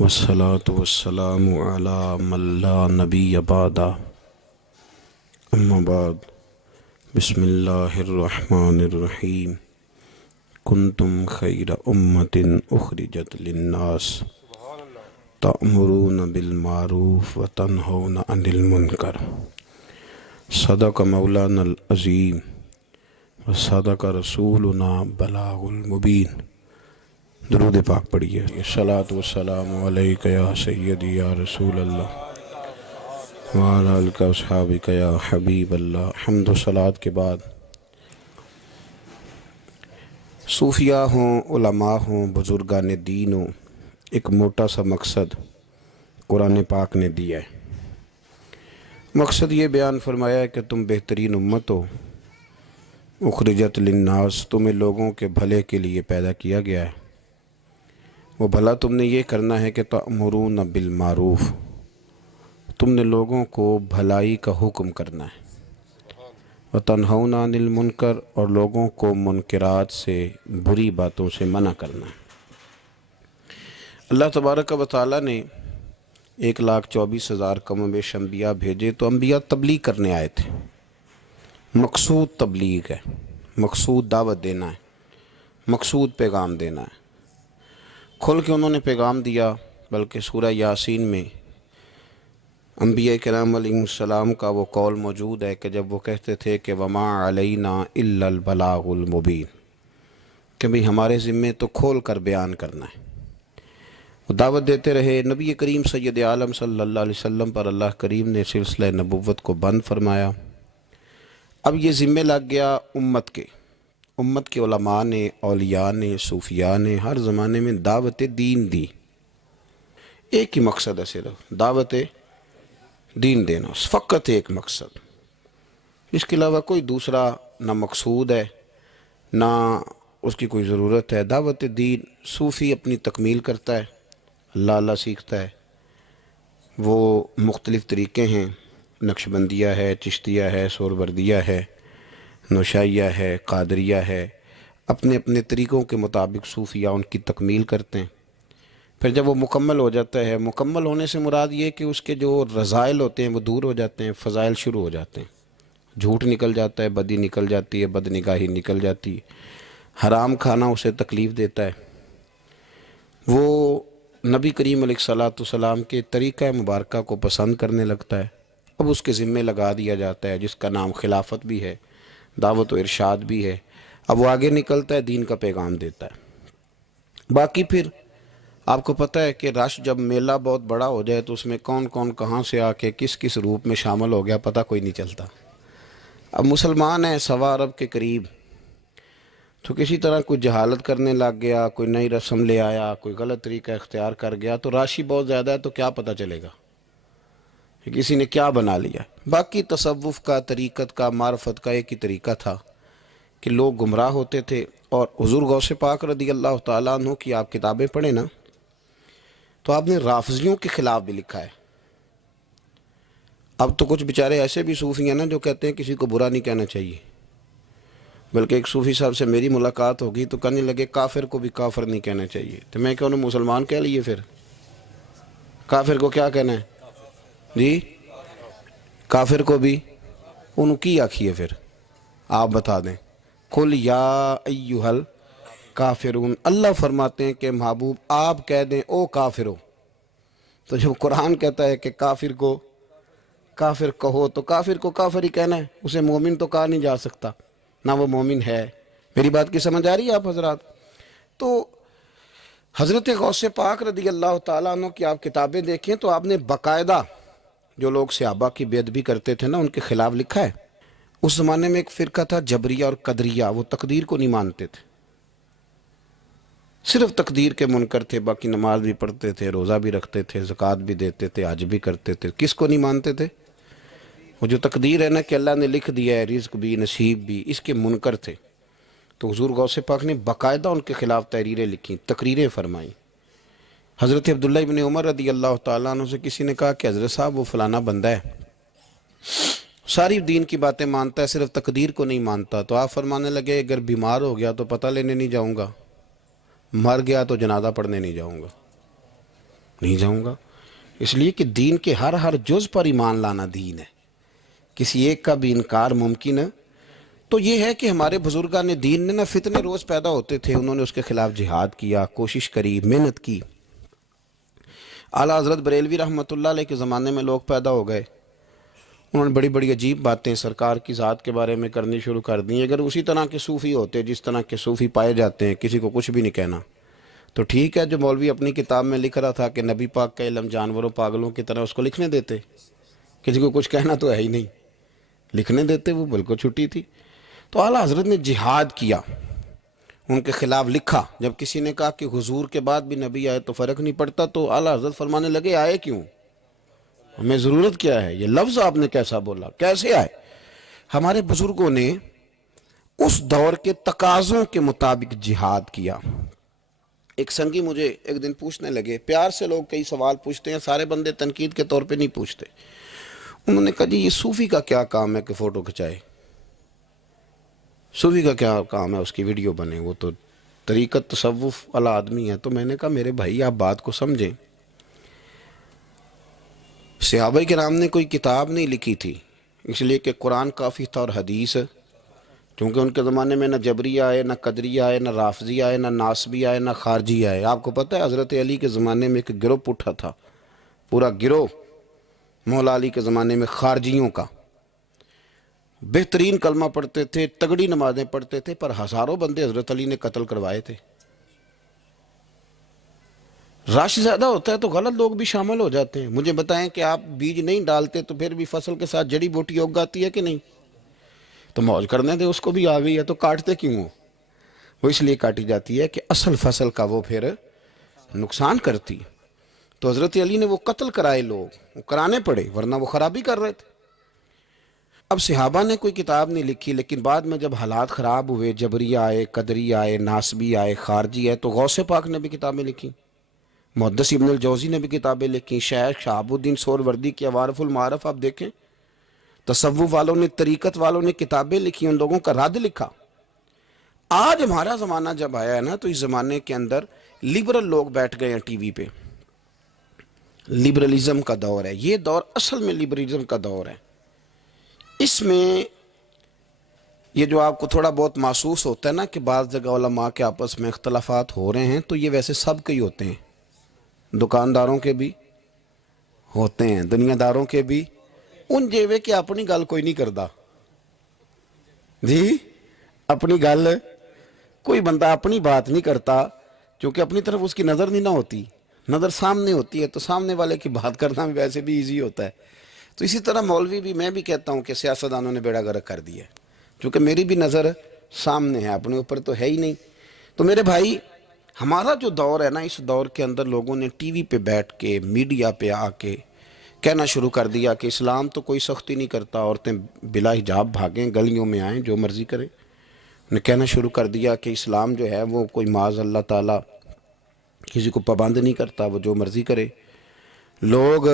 والصلاة والسلام على من لا نبي بعد أما بعد بسم الله الرحمن الرحيم كنتم خير أمة أخرجت للناس تأمرون بالمعروف وتنهون عن المنكر صدق مولانا العظیم وصدق رسولنا بلاغ المبین۔ درود پاک پڑھیے۔ الصلاۃ والسلام علیک یا سیدی یا رسول اللہ وعلی آلک واصحابک یا حبیب اللہ۔ حمد و صلوات کے بعد صوفیاء ہوں، علماء ہوں، بزرگان دین ہوں، ایک موٹا سا مقصد قرآن پاک نے دیا ہے۔ مقصد یہ بیان فرمایا ہے کہ تم بہترین امت ہو، اخرجت للناس، تمہیں لوگوں کے بھلے کے لیے پیدا کیا گیا ہے۔ وہ بھلا تم نے یہ کرنا ہے کہ تأمرون بالمعروف، تم نے لوگوں کو بھلائی کا حکم کرنا ہے، وتنہون عن المنکر، اور لوگوں کو منکرات سے، بری باتوں سے منع کرنا ہے۔ اللہ تبارک و تعالیٰ نے 1,24,000 کم و بیش انبیاء بھیجے، تو انبیاء تبلیغ کرنے آئے تھے۔ مقصود تبلیغ ہے، مقصود دعوت دینا ہے، مقصود پیغام دینا ہے۔ کھل کے انہوں نے پیغام دیا، بلکہ سورہ یاسین میں انبیاء کرام علیہ السلام کا وہ قول موجود ہے کہ جب وہ کہتے تھے کہ وما علینا الا البلاغ المبین، کہ بھئی ہمارے ذمے تو کھول کر بیان کرنا ہے۔ وہ دعوت دیتے رہے۔ نبی کریم سید عالم صلی اللہ علیہ وسلم پر اللہ کریم نے سلسلہ نبوت کو بند فرمایا۔ اب یہ ذمہ لگ گیا امت کے علماء نے، اولیاء نے، صوفیاء نے ہر زمانے میں دعوت دین دی۔ ایک ہی مقصد ہے، صرف دعوت دین دینا، فقط ایک مقصد، اس کے علاوہ کوئی دوسرا نہ مقصود ہے نہ اس کی کوئی ضرورت ہے۔ دعوت دین صوفی اپنی تکمیل کرتا ہے، اللہ سیکھتا ہے، وہ مختلف طریقے ہیں، نقشبندیہ ہے، چشتیہ ہے، سہروردیہ ہے، نوشائیہ ہے، قادریہ ہے، اپنے اپنے طریقوں کے مطابق صوفیاء ان کی تکمیل کرتے ہیں۔ پھر جب وہ مکمل ہو جاتا ہے، مکمل ہونے سے مراد یہ کہ اس کے جو رذائل ہوتے ہیں وہ دور ہو جاتے ہیں، فضائل شروع ہو جاتے ہیں، جھوٹ نکل جاتا ہے، بدی نکل جاتی ہے، بد نگاہی نکل جاتی ہے، حرام کھانا اسے تکلیف دیتا ہے، وہ نبی کریم علیہ الصلاۃ والسلام کے طریقہ مبارکہ کو پسند کرنے لگتا ہے۔ اب اس کے ذمے لگا دیا جاتا ہے، جس کا نام خلافت بھی ہے، دعوت و ارشاد بھی ہے۔ اب وہ آگے نکلتا ہے، دین کا پیغام دیتا ہے۔ باقی پھر آپ کو پتہ ہے کہ رش جب میلہ بہت بڑا ہو جائے تو اس میں کون کون کہاں سے آ کے کس کس روپ میں شامل ہو گیا پتہ کوئی نہیں چلتا۔ اب مسلمان ہیں 1.25 ارب کے قریب، تو کسی طرح کوئی جہالت کرنے لگ گیا، کوئی نئی رسم لے آیا، کوئی غلط طریقہ اختیار کر گیا، تو راشی بہت زیادہ ہے تو کیا پتہ چلے گا کہ کسی نے کیا بنا لیا۔ باقی تصوف کا، طریقت کا، معرفت کا ایک ہی طریقہ تھا کہ لوگ گمراہ ہوتے تھے۔ اور حضور غوث پاک رضی اللہ تعالیٰ عنہ کی آپ کتابیں پڑھیں نا، تو آپ نے رافضیوں کے خلاف بھی لکھا ہے۔ اب تو کچھ بیچارے ایسے بھی صوفی ہیں نا جو کہتے ہیں کسی کو برا نہیں کہنا چاہیے، بلکہ ایک صوفی صاحب سے میری ملاقات ہوگی تو کہنے لگے کافر کو بھی کافر نہیں کہنا چاہیے، تو میں کہ انہوں مسلمان کہہ لیے، پھر کافر کو کیا کہنا ہے جی؟ کافر کو بھی انہوں کی آکھیے، پھر آپ بتا دیں۔ قل یا ایہا الکافرون، اللہ فرماتے ہیں کہ محبوب آپ کہہ دیں او کافرو۔ تو جب قرآن کہتا ہے کہ کافر کو کافر کہو تو کافر کو کافر ہی کہنا ہے، اسے مومن تو کہا نہیں جا سکتا، نہ وہ مومن ہے۔ میری بات کی سمجھ آ رہی ہے آپ حضرات؟ تو حضرت غوث پاک رضی اللہ تعالیٰ عنہ کی آپ کتابیں دیکھیں تو آپ نے باقاعدہ جو لوگ صحابہ کی بے ادبی کرتے تھے نا ان کے خلاف لکھا ہے۔ اس زمانے میں ایک فرقہ تھا جبریہ اور قدریہ، وہ تقدیر کو نہیں مانتے تھے، صرف تقدیر کے منکر تھے، باقی نماز بھی پڑھتے تھے، روزہ بھی رکھتے تھے، زکوٰۃ بھی دیتے تھے، حج بھی کرتے تھے۔ کس کو نہیں مانتے تھے؟ وہ جو تقدیر ہے نا کہ اللہ نے لکھ دیا ہے رزق بھی نصیب بھی، اس کے منکر تھے۔ تو حضور غوث پاک نے باقاعدہ ان کے خلاف تحریریں لکھیں، تقریریں فرمائیں۔ حضرت عبداللہ ابن عمر رضی اللہ تعالیٰ عنہ سے کسی نے کہا کہ حضرت صاحب وہ فلانا بندہ ہے، ساری دین کی باتیں مانتا ہے، صرف تقدیر کو نہیں مانتا۔ تو آپ فرمانے لگے اگر بیمار ہو گیا تو پتہ لینے نہیں جاؤں گا، مر گیا تو جنازہ پڑھنے نہیں جاؤں گا۔ نہیں جاؤں گا، اس لیے کہ دین کے ہر جز پر ایمان لانا دین ہے، کسی ایک کا بھی انکار ممکن ہے۔ تو یہ ہے کہ ہمارے بزرگان دین نے نا فتنے روز پیدا ہوتے تھے، انہوں نے اس کے خلاف جہاد کیا، کوشش کری، محنت کی۔ اعلیٰ حضرت بریلوی رحمۃ اللہ علیہ کے زمانے میں لوگ پیدا ہو گئے، انہوں نے بڑی بڑی عجیب باتیں سرکار کی ذات کے بارے میں کرنی شروع کر دیں۔ اگر اسی طرح کے صوفی ہوتے جس طرح کے صوفی پائے جاتے ہیں، کسی کو کچھ بھی نہیں کہنا، تو ٹھیک ہے، جو مولوی اپنی کتاب میں لکھ رہا تھا کہ نبی پاک کا علم جانوروں پاگلوں کی طرح، اس کو لکھنے دیتے، کسی کو کچھ کہنا تو ہے ہی نہیں، لکھنے دیتے، وہ بالکل چھٹی تھی۔ تو اعلیٰ حضرت نے جہاد کیا، ان کے خلاف لکھا۔ جب کسی نے کہا کہ حضور کے بعد بھی نبی آئے تو فرق نہیں پڑتا، تو اعلیٰ حضرت فرمانے لگے آئے کیوں، ہمیں ضرورت کیا ہے، یہ لفظ آپ نے کیسا بولا، کیسے آئے؟ ہمارے بزرگوں نے اس دور کے تقاضوں کے مطابق جہاد کیا۔ ایک سنگی مجھے ایک دن پوچھنے لگے، پیار سے لوگ کئی سوال پوچھتے ہیں، سارے بندے تنقید کے طور پہ نہیں پوچھتے۔ انہوں نے کہا جی یہ صوفی کا کیا کام ہے کہ فوٹو کھچائے، صوفی کا کیا کام ہے اس کی ویڈیو بنے، وہ تو طریقت تصوف والا آدمی ہے۔ تو میں نے کہا میرے بھائی آپ بات کو سمجھیں، صحابہ کرام نے کوئی کتاب نہیں لکھی تھی، اس لیے کہ قرآن کافی تھا اور حدیث، چونکہ ان کے زمانے میں نہ جبری آئے، نہ قدری آئے، نہ رافضی آئے، نہ ناسبی آئے، نہ خارجی آئے۔ آپ کو پتہ ہے حضرت علی کے زمانے میں ایک گروہ اٹھا تھا، پورا گروہ مولا علی کے زمانے میں خارجیوں کا، بہترین کلمہ پڑھتے تھے، تگڑی نمازیں پڑھتے تھے، پر ہزاروں بندے حضرت علی نے قتل کروائے تھے۔ رش زیادہ ہوتا ہے تو غلط لوگ بھی شامل ہو جاتے ہیں۔ مجھے بتائیں کہ آپ بیج نہیں ڈالتے تو پھر بھی فصل کے ساتھ جڑی بوٹی اگ آتی ہے کہ نہیں؟ تو موج کرنے دے، اس کو بھی آ گئی ہے تو کاٹتے کیوں ہو؟ وہ اس لیے کاٹی جاتی ہے کہ اصل فصل کا وہ پھر نقصان کرتی۔ تو حضرت علی نے وہ قتل کرائے، لوگ وہ کرانے پڑے، ورنہ وہ خرابی کر رہے تھے۔ اب صحابہ نے کوئی کتاب نہیں لکھی، لیکن بعد میں جب حالات خراب ہوئے، جبری آئے، قدری آئے، ناسبی آئے، خارجی آئے، تو غوث پاک نے بھی کتابیں لکھی، محدث ابن الجوزی نے بھی کتابیں لکھی، شیخ شہاب الدین سہروردی کی عوارف المعارف آپ دیکھیں، تصوف والوں نے، طریقت والوں نے کتابیں لکھی، ان لوگوں کا رد لکھا۔ آج ہمارا زمانہ جب آیا ہے نا، تو اس زمانے کے اندر لبرل لوگ بیٹھ گئے ہیں ٹی وی پہ، لبرلزم کا دور ہے، یہ دور اصل میں لبرلزم کا دور ہے۔ اس میں یہ جو آپ کو تھوڑا بہت محسوس ہوتا ہے نا کہ بعض جگہ علماء کے آپس میں اختلافات ہو رہے ہیں، تو یہ ویسے سب کے ہی ہوتے ہیں، دکانداروں کے بھی ہوتے ہیں، دنیا داروں کے بھی، ان جیوے کہ اپنی گل کوئی نہیں کردا جی، اپنی گل کوئی بندہ اپنی بات نہیں کرتا، کیونکہ اپنی طرف اس کی نظر نہیں نہ ہوتی، نظر سامنے ہوتی ہے، تو سامنے والے کی بات کرنا بھی ویسے بھی ایزی ہوتا ہے۔ تو اسی طرح مولوی بھی، میں بھی کہتا ہوں کہ سیاستدانوں نے بیڑا گرک کر دیا ہے، کیونکہ میری بھی نظر سامنے ہے، اپنے اوپر تو ہے ہی نہیں۔ تو میرے بھائی، ہمارا جو دور ہے نا، اس دور کے اندر لوگوں نے ٹی وی پہ بیٹھ کے، میڈیا پہ آ کے کہنا شروع کر دیا کہ اسلام تو کوئی سختی نہیں کرتا، عورتیں بلا حجاب بھاگیں، گلیوں میں آئیں، جو مرضی کریں۔ نے کہنا شروع کر دیا کہ اسلام جو ہے وہ کوئی معاذ اللہ تعالیٰ کسی کو پابند نہیں کرتا، وہ جو مرضی کرے۔ لوگ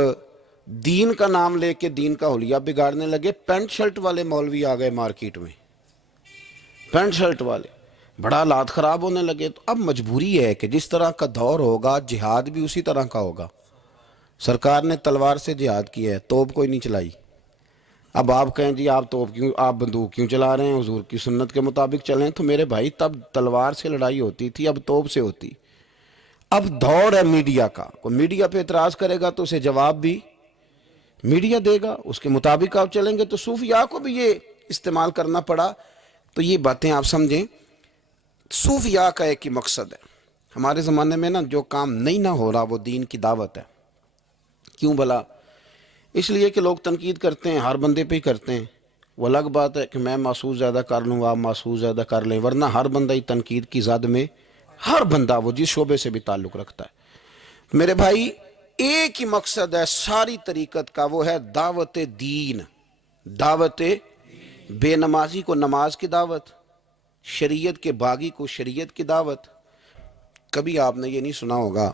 دین کا نام لے کے دین کا حلیہ بگاڑنے لگے۔ پینٹ شرٹ والے مولوی آ گئے مارکیٹ میں، پینٹ شرٹ والے، بڑا حالات خراب ہونے لگے۔ تو اب مجبوری ہے کہ جس طرح کا دور ہوگا، جہاد بھی اسی طرح کا ہوگا۔ سرکار نے تلوار سے جہاد کیا ہے، توپ کوئی نہیں چلائی۔ اب آپ کہیں جی آپ توپ کیوں، آپ بندوق کیوں چلا رہے ہیں، حضور کی سنت کے مطابق چلیں، تو میرے بھائی تب تلوار سے لڑائی ہوتی تھی، اب توپ سے ہوتی۔ اب دور ہے میڈیا کا، کوئی میڈیا پہ اعتراض کرے گا تو اسے جواب بھی میڈیا دے گا، اس کے مطابق آپ چلیں گے۔ تو صوفیاء کو بھی یہ استعمال کرنا پڑا۔ تو یہ باتیں آپ سمجھیں، صوفیاء کا ایک ہی مقصد ہے۔ ہمارے زمانے میں نا جو کام نہیں نہ ہو رہا وہ دین کی دعوت ہے۔ کیوں بھلا؟ اس لیے کہ لوگ تنقید کرتے ہیں، ہر بندے پہ ہی کرتے ہیں۔ وہ الگ بات ہے کہ میں محسوس زیادہ کر لوں، آپ محسوس زیادہ کر لیں، ورنہ ہر بندہ ہی تنقید کی زد میں، ہر بندہ وہ جس شعبے سے بھی تعلق رکھتا ہے۔ میرے بھائی، ایک ہی مقصد ہے ساری طریقت کا، وہ ہے دعوت دین، دعوت بے نمازی کو نماز کی دعوت، شریعت کے باغی کو شریعت کی دعوت۔ کبھی آپ نے یہ نہیں سنا ہوگا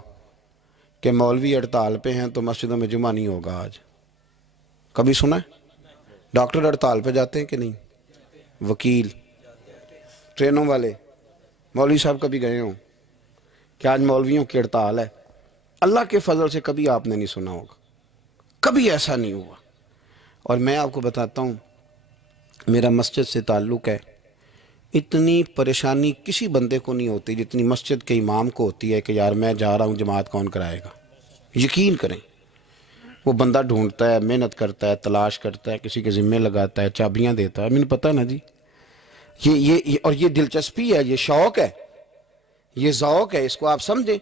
کہ مولوی ہڑتال پہ ہیں تو مسجدوں میں جمعہ نہیں ہوگا آج، کبھی سنا ہے؟ ڈاکٹر ہڑتال پہ جاتے ہیں کہ نہیں؟ وکیل، ٹرینوں والے، مولوی صاحب کبھی گئے ہوں کہ آج مولویوں کی ہڑتال ہے، اللہ کے فضل سے کبھی آپ نے نہیں سنا ہوگا، کبھی ایسا نہیں ہوا۔ اور میں آپ کو بتاتا ہوں، میرا مسجد سے تعلق ہے، اتنی پریشانی کسی بندے کو نہیں ہوتی جتنی مسجد کے امام کو ہوتی ہے کہ یار میں جا رہا ہوں، جماعت کون کرائے گا۔ یقین کریں، وہ بندہ ڈھونڈتا ہے، محنت کرتا ہے، تلاش کرتا ہے، کسی کے ذمے لگاتا ہے، چابیاں دیتا ہے۔ مجھے پتہ نا جی، اور یہ دلچسپی ہے، یہ شوق ہے، یہ ذوق ہے، اس کو آپ سمجھیں۔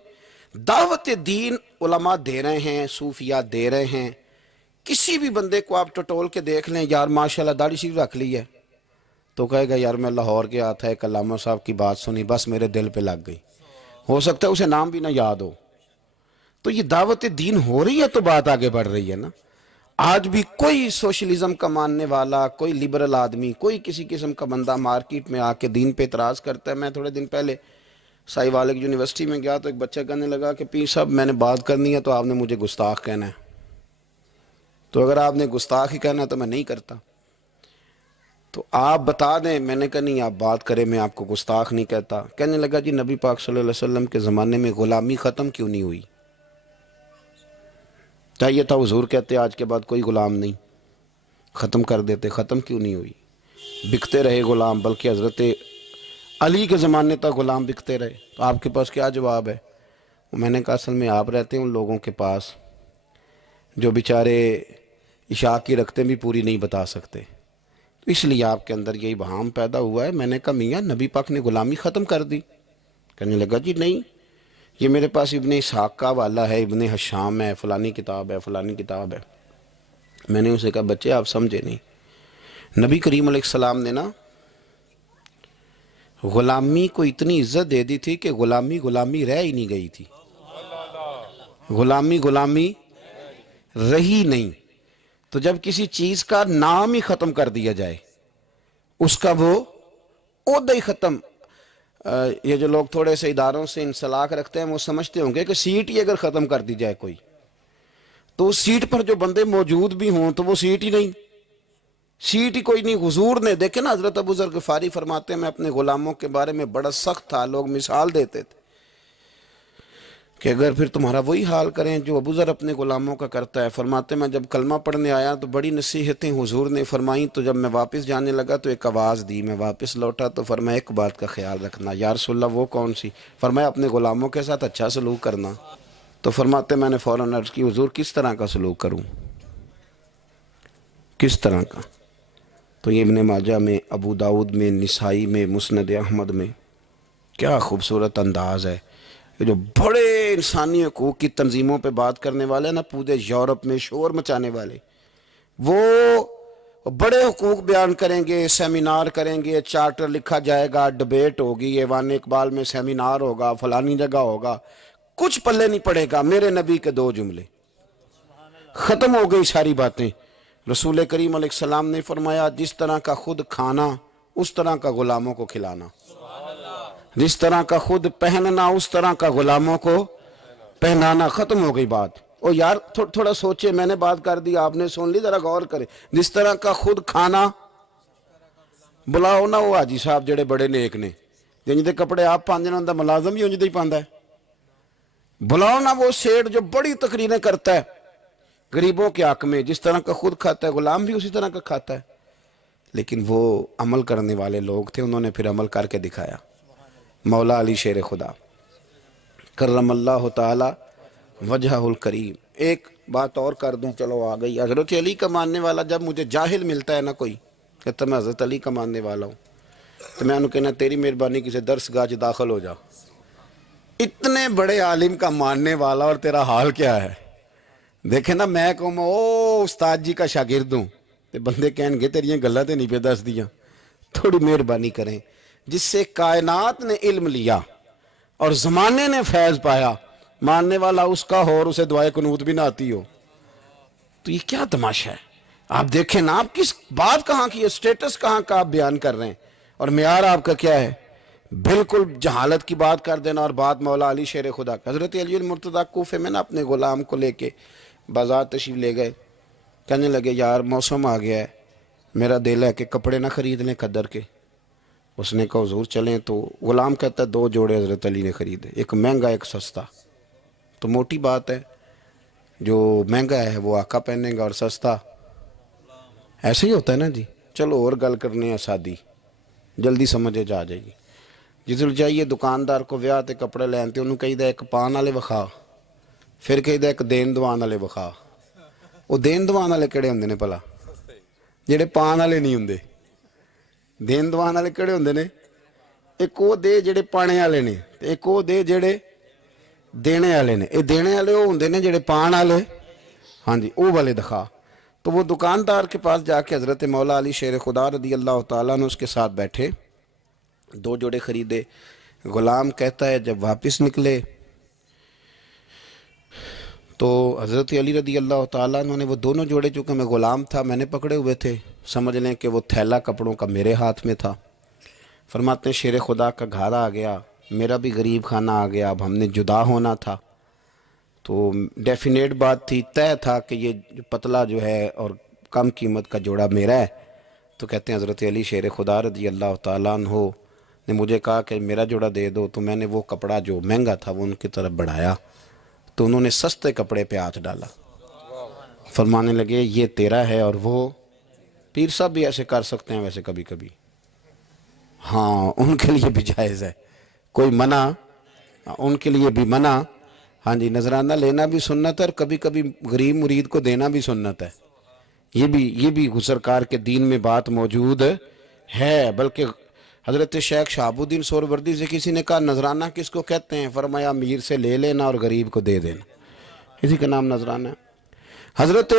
دعوت دین علماء دے رہے ہیں، صوفیاء دے رہے ہیں۔ کسی بھی بندے کو آپ ٹٹول کے دیکھ لیں، یار ماشاءاللہ داڑھی شریف رکھ لی ہے، تو کہے گا یار میں لاہور گیا تھا، ایک علامہ صاحب کی بات سنی، بس میرے دل پہ لگ گئی۔ ہو سکتا ہے اسے نام بھی نہ یاد ہو۔ تو یہ دعوت دین ہو رہی ہے تو بات آگے بڑھ رہی ہے نا۔ آج بھی کوئی سوشلزم کا ماننے والا، کوئی لبرل آدمی، کوئی کسی قسم کا بندہ مارکیٹ میں آ کے دین پہ اعتراض کرتا ہے۔ میں تھوڑے دن پہلے سائی والک یونیورسٹی میں گیا تو ایک بچہ کہنے لگا کہ پیر صاحب میں نے بات کرنی ہے تو آپ نے مجھے گستاخ کہنا ہے، تو اگر آپ نے گستاخ ہی کہنا ہے تو میں نہیں کرتا۔ تو آپ بتا دیں۔ میں نے کہا نہیں، آپ بات کریں، میں آپ کو گستاخ نہیں کہتا۔ کہنے لگا جی نبی پاک صلی اللہ علیہ وسلم کے زمانے میں غلامی ختم کیوں نہیں ہوئی؟ چاہیے تھا حضور کہتے آج کے بعد کوئی غلام نہیں، ختم کر دیتے، ختم کیوں نہیں ہوئی؟ بکتے رہے غلام، بلکہ حضرت علی کے زمانے تک غلام بکتے رہے۔ تو آپ کے پاس کیا جواب ہے؟ میں نے کہا اصل میں آپ رہتے ہیں ان لوگوں کے پاس جو بیچارے عشاء کی رکھتے بھی پوری نہیں بتا سکتے، تو اس لیے آپ کے اندر یہی بہام پیدا ہوا ہے۔ میں نے کہا میاں نبی پاک نے غلامی ختم کر دی؟ کہنے لگا جی نہیں، یہ میرے پاس ابن اسحاق کا حوالہ ہے، ابن حشام ہے، فلانی کتاب ہے، فلانی کتاب ہے۔ میں نے اسے کہا بچے آپ سمجھے نہیں، نبی کریم علیہ السلام نے نا غلامی کو اتنی عزت دے دی تھی کہ غلامی غلامی رہ ہی نہیں گئی تھی، غلامی غلامی رہی نہیں۔ تو جب کسی چیز کا نام ہی ختم کر دیا جائے، اس کا وہ عہدہ ہی ختم۔ یہ جو لوگ تھوڑے سے اداروں سے انسلاک رکھتے ہیں وہ سمجھتے ہوں گے کہ سیٹ ہی اگر ختم کر دی جائے کوئی، تو اس سیٹ پر جو بندے موجود بھی ہوں تو وہ سیٹ ہی نہیں، سیٹ ہی کوئی نہیں۔ حضور نے دیکھے نا، حضرت ابو ذر غفاری فرماتے ہیں میں اپنے غلاموں کے بارے میں بڑا سخت تھا، لوگ مثال دیتے تھے کہ اگر پھر تمہارا وہی حال کریں جو ابو ذر اپنے غلاموں کا کرتا ہے۔ فرماتے میں جب کلمہ پڑھنے آیا تو بڑی نصیحتیں حضور نے فرمائیں، تو جب میں واپس جانے لگا تو ایک آواز دی، میں واپس لوٹا تو فرمایا ایک بات کا خیال رکھنا۔ یا رسول اللہ وہ کون سی؟ فرمایا اپنے غلاموں کے ساتھ اچھا سلوک کرنا۔ تو فرماتے میں نے فوراً عرض کی حضور کس طرح کا سلوک کروں، کس طرح کا؟ تو یہ ابن ماجہ میں، ابو داؤد میں، نسائی میں، مسند احمد میں، کیا خوبصورت انداز ہے۔ یہ جو بڑے انسانی حقوق کی تنظیموں پہ بات کرنے والے نا، پورے یورپ میں شور مچانے والے، وہ بڑے حقوق بیان کریں گے، سیمینار کریں گے، چارٹر لکھا جائے گا، ڈبیٹ ہوگی، ایوان اقبال میں سیمینار ہوگا، فلانی جگہ ہوگا، کچھ پلے نہیں پڑے گا۔ میرے نبی کے دو جملے، ختم ہو گئی ساری باتیں۔ رسول کریم علیہ السلام نے فرمایا جس طرح کا خود کھانا اس طرح کا غلاموں کو کھلانا، جس طرح کا خود پہننا اس طرح کا غلاموں کو پہنانا۔ ختم ہو گئی بات۔ او یار تھوڑا سوچے، میں نے بات کر دی، آپ نے سن لی، ذرا غور کرے۔ جس طرح کا خود کھانا، بلاؤ نا وہ حاجی صاحب جڑے بڑے نیک نے، جن دے کپڑے آپ پاندے نا ملازم بھی انج دے ہی پاندا ہے۔ بلاؤ نا وہ سیٹ جو بڑی تقریریں کرتا ہے غریبوں کے حق میں، جس طرح کا خود کھاتا ہے غلام بھی اسی طرح کا کھاتا ہے۔ لیکن وہ عمل کرنے والے لوگ تھے، انہوں نے پھر عمل کر کے دکھایا۔ مولا علی شیر خدا کرم اللہ تعالی وجہہ الکریم۔ ایک بات اور کر دوں، چلو آ گئی۔ حضرت علی کا ماننے والا جب مجھے جاہل ملتا ہے نا کوئی کہتا میں حضرت علی کا ماننے والا ہوں، تو میں انہوں کہنا تیری مہربانی کسی درس گاہ داخل ہو جا۔ اتنے بڑے عالم کا ماننے والا اور تیرا حال کیا ہے؟ دیکھیں نا، میں کہوں او استاد جی کا شاگرد ہوں، تے بندے کہیں گے تیریاں گلہ تے نہیں پہ دس دیا۔ تھوڑی مہربانی کریں۔ جس سے کائنات نے علم لیا اور زمانے نے فیض پایا، ماننے والا اس کا ہو اور اسے دعائے قنوت بھی نہ آتی ہو، تو یہ کیا تماشا ہے؟ آپ دیکھیں نا، آپ کس بات کہاں کی ہے، سٹیٹس کہاں کا آپ بیان کر رہے ہیں، اور معیار آپ کا کیا ہے؟ بالکل جہالت کی بات کر دینا۔ اور بات مولا علی شیر خدا کا، حضرت علی المرتضیٰ کوفے میں نا اپنے غلام کو لے کے بازار تشریف لے گئے، کہنے لگے یار موسم آ گیا ہے، میرا دل ہے کہ کپڑے نہ خرید لیں قدر کے۔ اس نے کہا حضور چلیں، تو غلام کہتا ہے دو جوڑے حضرت علی نے خریدے، ایک مہنگا ایک سستا۔ تو موٹی بات ہے، جو مہنگا ہے وہ آقا پہنے گا اور سستا ایسے ہی ہوتا ہے نا جی. چلو اور گل کرنے ہیں سادی، جلدی سمجھے جا جائے گی. جس ویل جائیے دکاندار کو ویاہ تے کپڑے لین تے انہوں کہیدا ایک پان والے وکھا، پھر کہیدا ایک دین دوان والے وکھا. وہ دین دوان والے کہڑے ہوندے نے بھلا؟ جڑے پان والے نہیں ہوندے. دین دوان والے کہڑے ہوندے نے؟ ایک وہ دے جڑے پانے والے نے، ایک وہ دے جڑے دینے والے نے. یہ دینے والے وہ ہوندے نے جڑے پان والے، ہاں جی وہ والے دکھا. تو وہ دکاندار کے پاس جا کے حضرت مولا علی شیر خدا رضی اللہ تعالیٰ نے اس کے ساتھ بیٹھے، 2 جوڑے خریدے. غلام کہتا ہے جب واپس نکلے تو حضرت علی رضی اللہ تعالیٰ نے وہ دونوں جوڑے، چونکہ میں غلام تھا میں نے پکڑے ہوئے تھے، سمجھ لیں کہ وہ تھیلا کپڑوں کا میرے ہاتھ میں تھا. فرماتے ہیں شیر خدا کا گھر آ گیا، میرا بھی غریب خانہ آ گیا، اب ہم نے جدا ہونا تھا. تو ڈیفینیٹ بات تھی، طے تھا کہ یہ پتلا جو ہے اور کم قیمت کا جوڑا میرا ہے. تو کہتے ہیں حضرت علی شیر خدا رضی اللہ تعالیٰ عنہ نے مجھے کہا کہ میرا جوڑا دے دو. تو میں نے وہ کپڑا جو مہنگا تھا وہ ان کی طرف بڑھایا، تو انہوں نے سستے کپڑے پہ ہاتھ ڈالا. فرمانے لگے یہ تیرا ہے. اور وہ پیر صاحب بھی ایسے کر سکتے ہیں ویسے کبھی کبھی، ہاں ان کے لیے بھی جائز ہے، کوئی منع ان کے لیے بھی منع. ہاں جی نذرانہ لینا بھی سنت ہے اور کبھی کبھی غریب مرید کو دینا بھی سنت ہے. یہ بھی سرکار کے دین میں بات موجود ہے. بلکہ حضرت شیخ شہاب الدین سہروردی سے کسی نے کہا نذرانہ کس کو کہتے ہیں؟ فرمایا امیر سے لے لینا اور غریب کو دے دینا، اسی کا نام نذرانہ ہے. حضرت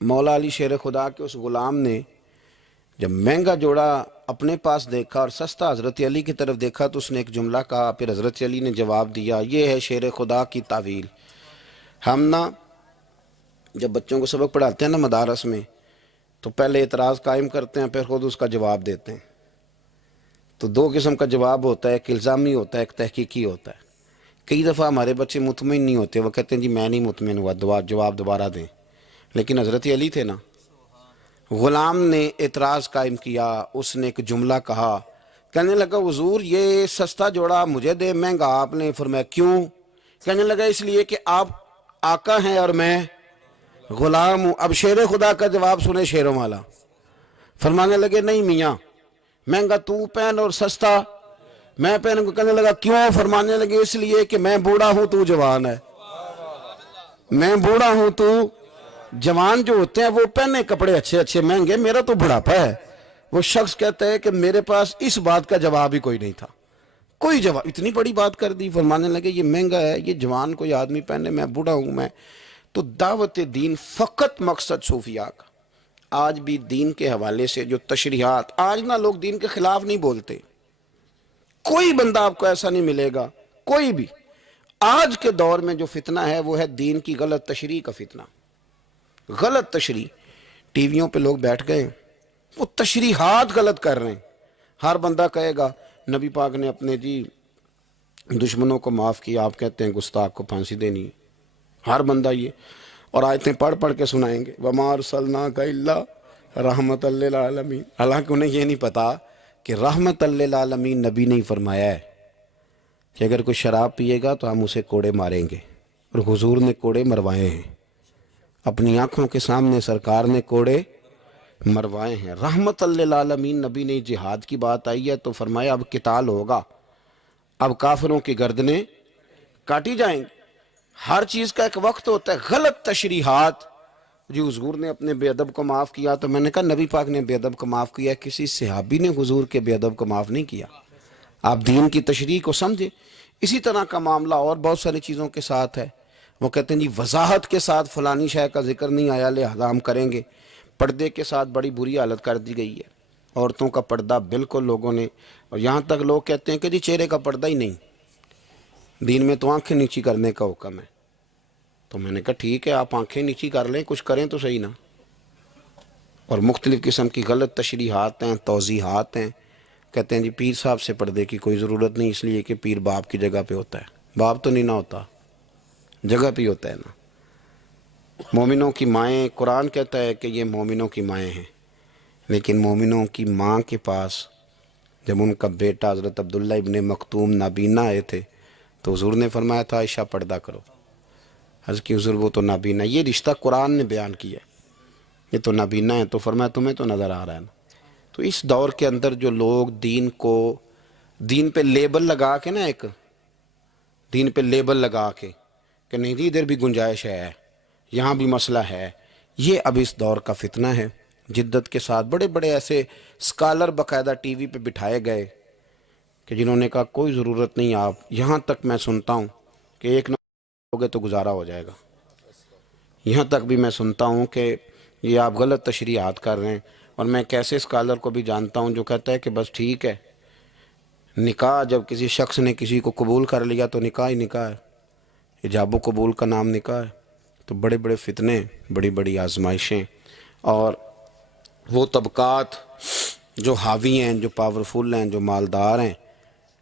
مولا علی شیر خدا کے اس غلام نے جب مہنگا جوڑا اپنے پاس دیکھا اور سستا حضرت علی کی طرف دیکھا تو اس نے ایک جملہ کہا. پھر حضرت علی نے جواب دیا، یہ ہے شیر خدا کی تعویل. ہم نا جب بچوں کو سبق پڑھاتے ہیں نا مدارس میں، تو پہلے اعتراض قائم کرتے ہیں، پھر خود اس کا جواب دیتے ہیں. تو 2 قسم کا جواب ہوتا ہے، ایک الزامی ہوتا ہے، ایک تحقیقی ہوتا ہے. کئی دفعہ ہمارے بچے مطمئن نہیں ہوتے، وہ کہتے ہیں جی میں نہیں مطمئن ہوا، جواب دوبارہ دیں. لیکن حضرت علی تھے نا، غلام نے اعتراض قائم کیا، اس نے ایک جملہ کہا، کہنے لگا حضور یہ سستا جوڑا مجھے دے، مہنگا آپ نے. فرمایا کیوں؟ کہنے لگا اس لیے کہ آپ آقا ہیں اور میں غلام ہوں. اب شیر خدا کا جواب سنے شیروں والا. فرمانے لگے نہیں میاں، مہنگا تو پہن اور سستا میں پہن. کہنے لگا کیوں؟ فرمانے لگے اس لیے کہ میں بوڑھا ہوں تو جوان ہے، میں بوڑھا ہوں تو جوان جو ہوتے ہیں وہ پہنے کپڑے اچھے اچھے مہنگے، میرا تو بڑھاپا ہے. وہ شخص کہتا ہے کہ میرے پاس اس بات کا جواب ہی کوئی نہیں تھا، کوئی جواب. اتنی بڑی بات کر دی. فرمانے لگے یہ مہنگا ہے، یہ جوان کوئی آدمی پہنے، میں بوڑھا ہوں. میں تو دعوت دین فقط مقصد صوفیاء کا. آج بھی دین کے حوالے سے جو تشریحات، آج نہ لوگ دین کے خلاف نہیں بولتے، کوئی بندہ آپ کو ایسا نہیں ملے گا، کوئی بھی. آج کے دور میں جو فتنہ ہے وہ ہے دین کی غلط تشریح کا فتنہ. غلط تشریح، ٹی ویوں پہ لوگ بیٹھ گئے، وہ تشریحات غلط کر رہے ہیں. ہر بندہ کہے گا نبی پاک نے اپنے جی دشمنوں کو معاف کیا، آپ کہتے ہیں گستاخ کو پھانسی دینی. ہر بندہ یہ، اور آیتیں پڑھ پڑھ کے سنائیں گے وَمَا أَرْسَلْنَاكَ إِلَّا رَحْمَةً لِّلْعَالَمِينَ. حالانکہ انہیں یہ نہیں پتا کہ رحمت للعالمین نبی نے فرمایا ہے کہ اگر کوئی شراب پیے گا تو ہم اسے کوڑے ماریں گے، اور حضور نے کوڑے مروائے ہیں. اپنی آنکھوں کے سامنے سرکار نے کوڑے مروائے ہیں. رحمت للعالمین نبی نے. جہاد کی بات آئی ہے تو فرمایا اب قتال ہوگا، اب کافروں کی گردنیں کاٹی جائیں گی. ہر چیز کا ایک وقت ہوتا ہے. غلط تشریحات، جی حضور نے اپنے بے ادب کو معاف کیا، تو میں نے کہا نبی پاک نے بے ادب کو معاف کیا، کسی صحابی نے حضور کے بے ادب کو معاف نہیں کیا. آپ دین کی تشریح کو سمجھیں. اسی طرح کا معاملہ اور بہت ساری چیزوں کے ساتھ ہے. وہ کہتے ہیں جی وضاحت کے ساتھ فلانی شے کا ذکر نہیں آیا لہذا ہم کریں گے. پردے کے ساتھ بڑی بری حالت کر دی گئی ہے. عورتوں کا پردہ بالکل لوگوں نے، اور یہاں تک لوگ کہتے ہیں کہ جی چہرے کا پردہ ہی نہیں، دین میں تو آنکھیں نیچی کرنے کا حکم ہے. تو میں نے کہا ٹھیک ہے آپ آنکھیں نیچی کر لیں، کچھ کریں تو صحیح نا. اور مختلف قسم کی غلط تشریحات ہیں، توضیحات ہیں. کہتے ہیں جی پیر صاحب سے پردے کی کوئی ضرورت نہیں، اس لیے کہ پیر باپ کی جگہ پہ ہوتا ہے. باپ تو نہیں نہ ہوتا، جگہ پہ ہوتا ہے نا. مومنوں کی مائیں، قرآن کہتا ہے کہ یہ مومنوں کی مائیں ہیں، لیکن مومنوں کی ماں کے پاس جب ان کا بیٹا حضرت عبداللہ ابن مکتوم نابینا آئے تھے تو حضور نے فرمایا تھا عائشہ پردہ کرو. عرض کی حضور وہ تو نابینا. یہ رشتہ قرآن نے بیان کیا ہے، یہ تو نابینا ہے. تو فرمایا تمہیں تو نظر آ رہا ہے نا. تو اس دور کے اندر جو لوگ دین پہ لیبل لگا کے نا، ایک دین پہ لیبل لگا کے کہ نہیں جی ادھر بھی گنجائش ہے، یہاں بھی مسئلہ ہے، یہ اب اس دور کا فتنہ ہے. جدت کے ساتھ بڑے بڑے ایسے اسکالر باقاعدہ ٹی وی پہ بٹھائے گئے کہ جنہوں نے کہا کوئی ضرورت نہیں. آپ یہاں تک میں سنتا ہوں کہ ایک نمبر ہو گئے تو گزارا ہو جائے گا. یہاں تک بھی میں سنتا ہوں کہ یہ آپ غلط تشریحات کر رہے ہیں. اور میں کیسے اسکالر کو بھی جانتا ہوں جو کہتا ہے کہ بس ٹھیک ہے، نکاح جب کسی شخص نے کسی کو قبول کر لیا تو نکاح ہی نکاح ہے، ایجاب و قبول کا نام نکاح ہے. تو بڑے بڑے فتنے، بڑی بڑی آزمائشیں، اور وہ طبقات جو حاوی ہیں، جو پاورفل ہیں، جو مالدار ہیں،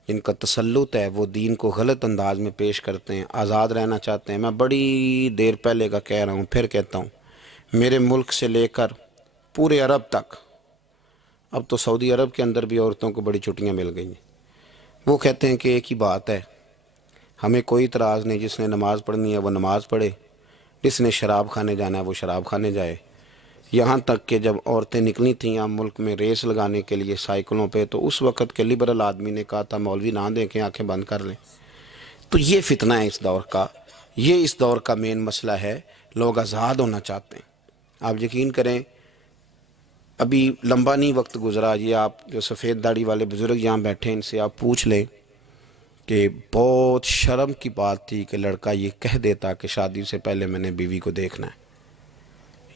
جن کا تسلط ہے، وہ دین کو غلط انداز میں پیش کرتے ہیں، آزاد رہنا چاہتے ہیں. میں بڑی دیر پہلے کا کہہ رہا ہوں، پھر کہتا ہوں، میرے ملک سے لے کر پورے عرب تک، اب تو سعودی عرب کے اندر بھی عورتوں کو بڑی چھٹیاں مل گئی ہیں. وہ کہتے ہیں کہ ایک ہی بات ہے، ہمیں کوئی اعتراض نہیں، جس نے نماز پڑھنی ہے وہ نماز پڑھے، جس نے شراب کھانے جانا ہے وہ شراب کھانے جائے. یہاں تک کہ جب عورتیں نکلی تھیں ہم ملک میں ریس لگانے کے لیے سائیکلوں پہ، تو اس وقت کے لبرل آدمی نے کہا تھا مولوی نہ دیکھیں، آنکھیں بند کر لیں. تو یہ فتنہ ہے اس دور کا، یہ اس دور کا مین مسئلہ ہے. لوگ آزاد ہونا چاہتے ہیں. آپ یقین کریں، ابھی لمبا نہیں وقت گزرا، یہ آپ جو سفید داڑھی والے بزرگ یہاں بیٹھے ہیں ان سے آپ پوچھ لیں کہ بہت شرم کی بات تھی کہ لڑکا یہ کہہ دیتا کہ شادی سے پہلے میں نے بیوی کو دیکھنا ہے.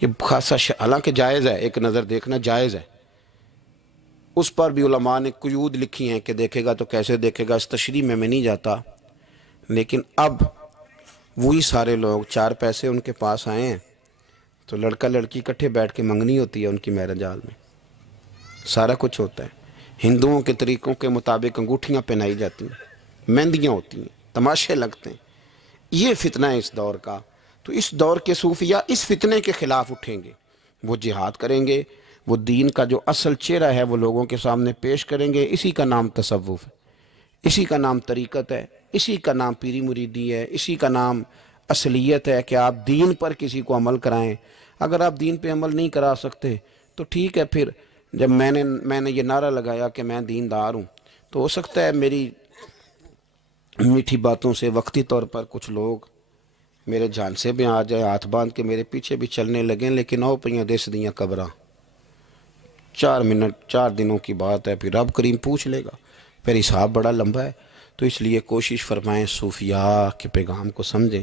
یہ خاصا حالانکہ جائز ہے، ایک نظر دیکھنا جائز ہے. اس پر بھی علماء نے قیود لکھی ہیں کہ دیکھے گا تو کیسے دیکھے گا، اس تشریح میں نہیں جاتا. لیکن اب وہی سارے لوگ، چار پیسے ان کے پاس آئے ہیں تو لڑکا لڑکی اکٹھے بیٹھ کے منگنی ہوتی ہے، ان کی میرج ہال میں سارا کچھ ہوتا ہے. ہندوؤں کے طریقوں کے مطابق انگوٹھیاں پہنائی جاتی ہیں، مہندیاں ہوتی ہیں، تماشے لگتے ہیں. یہ فتنہ ہے اس دور کا. تو اس دور کے صوفیاء اس فتنے کے خلاف اٹھیں گے، وہ جہاد کریں گے، وہ دین کا جو اصل چہرہ ہے وہ لوگوں کے سامنے پیش کریں گے. اسی کا نام تصوف ہے، اسی کا نام طریقت ہے، اسی کا نام پیری مریدی ہے، اسی کا نام اصلیت ہے کہ آپ دین پر کسی کو عمل کرائیں. اگر آپ دین پہ عمل نہیں کرا سکتے تو ٹھیک ہے. پھر جب میں نے یہ نعرہ لگایا کہ میں دیندار ہوں، تو ہو سکتا ہے میری میٹھی باتوں سے وقتی طور پر کچھ لوگ میرے جھانسے میں آ جائے، ہاتھ باندھ کے میرے پیچھے بھی چلنے لگیں. لیکن او پہ دس دیاں قبراں، 4 منٹ 4 دنوں کی بات ہے، پھر رب کریم پوچھ لے گا، پھر حساب بڑا لمبا ہے. تو اس لیے کوشش فرمائیں صوفیاء کے پیغام کو سمجھیں،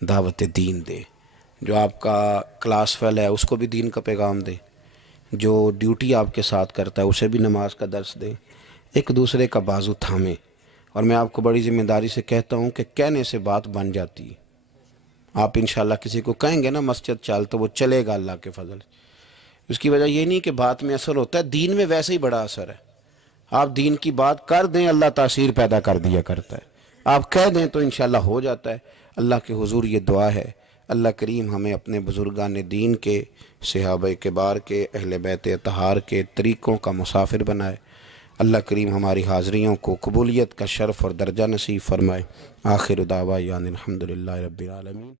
دعوت دین دیں. جو آپ کا کلاس فیل ہے اس کو بھی دین کا پیغام دیں، جو ڈیوٹی آپ کے ساتھ کرتا ہے اسے بھی نماز کا درس دیں. ایک دوسرے کا بازو تھامیں. اور میں آپ کو بڑی ذمہ داری سے کہتا ہوں کہ کہنے سے بات بن جاتی ہے. آپ انشاءاللہ کسی کو کہیں گے نا مسجد چل، تو وہ چلے گا اللہ کے فضل. اس کی وجہ یہ نہیں کہ بات میں اثر ہوتا ہے، دین میں ویسے ہی بڑا اثر ہے. آپ دین کی بات کر دیں، اللہ تاثیر پیدا کر دیا کرتا ہے. آپ کہہ دیں تو انشاءاللہ ہو جاتا ہے. اللہ کے حضور یہ دعا ہے، اللہ کریم ہمیں اپنے بزرگان دین کے، صحابہ کبار کے، اہل بیت اطہار کے طریقوں کا مسافر بنائے. اللہ کریم ہماری حاضریوں کو قبولیت کا شرف اور درجہ نصیب فرمائے. آخر دعوانا الحمدللہ رب العالمین.